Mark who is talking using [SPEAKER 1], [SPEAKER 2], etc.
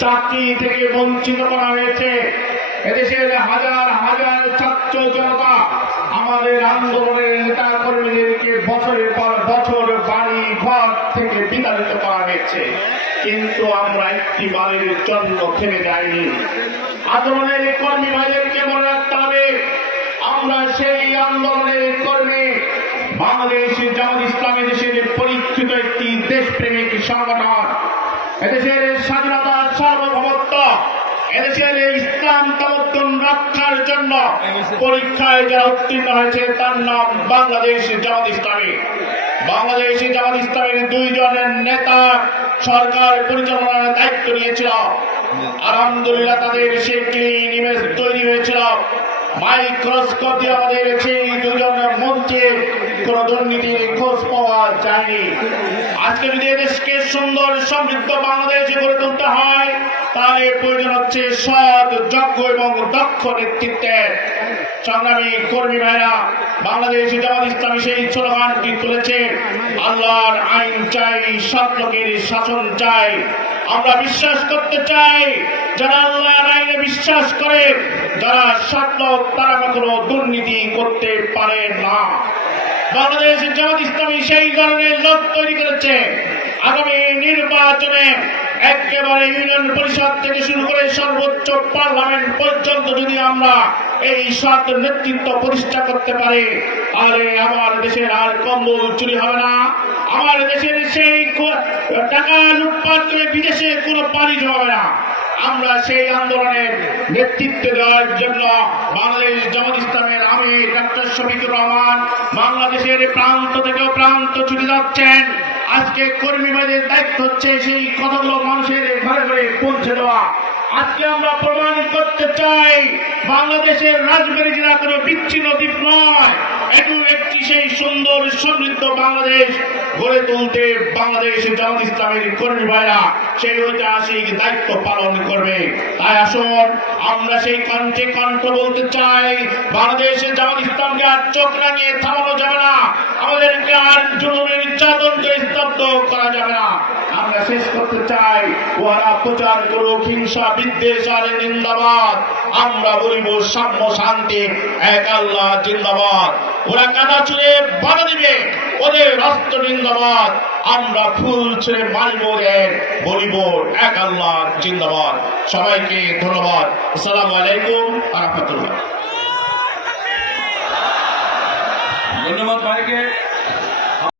[SPEAKER 1] চাকরি থেকে বঞ্চিত করা হয়েছে। এদেশের হাজার হাজার ছাত্র জনতা আমাদের আন্দোলনের নেতা কর্মীদেরকে বছরের পর বছর বাড়ি ঘর থেকে বিতাড়িত করা হয়েছে। কিন্তু আমরা একটি বারের জন্য থেমে যাইনি। আন্দোলনের কর্মী ভাইদেরকে মনে রাখতে হবে? আমরা সেই আন্দোলনের কর্মী। বাংলাদেশ জামাত ইসলামী দেশের পরীক্ষিত একটি দেশপ্রেমিক সংগঠন। এদেশের স্বাধীনতা, সার্বভৌমত্ব, এদেশের ইসলাম তমদ্দন রক্ষার জন্য পরীক্ষায় যারা উত্তীর্ণ হয়েছে, তার নাম বাংলাদেশ জামাত ইসলামী। বাংলাদেশ জামাত ইসলামের দুইজনের নেতা সরকার পরিচালনার দায়িত্ব নিয়েছিল। আলহামদুলিল্লাহ, তাদের সেই ক্লিন ইমেজ তৈরি হয়েছিল। পাওয়া যায়নি। তাহলে প্রয়োজন হচ্ছে এবং দক্ষ সংগ্রামী কর্মী ভাইরা, বাংলাদেশ জামাত ইসলামী সেই স্লোগানটি তুলেছে, আল্লাহর আইন চাই, সৎ লোকের শাসন চাই। আমরা বিশ্বাস করতে চাই, যারা আল্লাহর আইনে বিশ্বাস করে, যারা লোক তারা কখনো দুর্নীতি করতে পারে না। বাংলাদেশ জামাত ইসলামী সেই কারণে লোক তৈরি করেছে। আগামী নির্বাচনে একেবারে ইউনিয়ন পরিষদ থেকে শুরু করে সর্বোচ্চ পার্লামেন্ট পর্যন্ত যদি আমরা এই সৎ নেতৃত্ব প্রতিষ্ঠা করতে পারে। আরে, আমার দেশের আর কম্বল চুরি হবে না। আমার দেশের সেই টাকা লুটপাট করে বিদেশে কোনো পানি জমাবে না। আমরা সেই আন্দোলনের নেতৃত্ব দেওয়ার জন্য বাংলাদেশ জামাত ইসলামের আমি ডক্টর শফিকুর রহমান বাংলাদেশের প্রান্ত থেকে প্রান্ত ছুটে যাচ্ছেন। আজকে কর্মী ভাইদের দায়িত্ব হচ্ছে সেই কথাগুলো মানুষের ঘরে ঘরে পৌঁছে দেওয়া। আজকে আমরা প্রমাণ করতে চাই, বাংলাদেশের রাজবাড়ি জেলা কোনো বিচ্ছিন্ন দ্বীপ নয় এটু একটি সেই সুন্দর সমৃদ্ধ বাংলাদেশ গড়ে তুলতে বাংলাদেশ জামাত ইসলামের কর্মী ভাইরা সেই ঐতিহাসিক দায়িত্ব পালন করবে। তাই আসুন, আমরা সেই কণ্ঠে কণ্ঠ বলতে চাই, বাংলাদেশে জামাত ইসলামকে আর চোখ রাঙিয়ে থামানো যাবে না। আমাদেরকে আর জুলুমের নির্যাতনকে স্তব্ধ আমরা শেষ করতে চাই। ওরা প্রচার করুক, হিংসা, বিদ্বেষ আর নিন্দাবাদ। আমরা বলিব সাম্য শান্তি, এক আল্লাহ জিন্দাবাদ। ওরা কাদা চুলে বাধা দিবে, ওদের রাষ্ট্র নিন্দাবাদ। আমরা ফুল ছেড়ে মারিব বলিব এক আল্লাহ জিন্দাবাদ। সবাইকে ধন্যবাদ। আসসালামু আলাইকুম আহমতুল্লাহ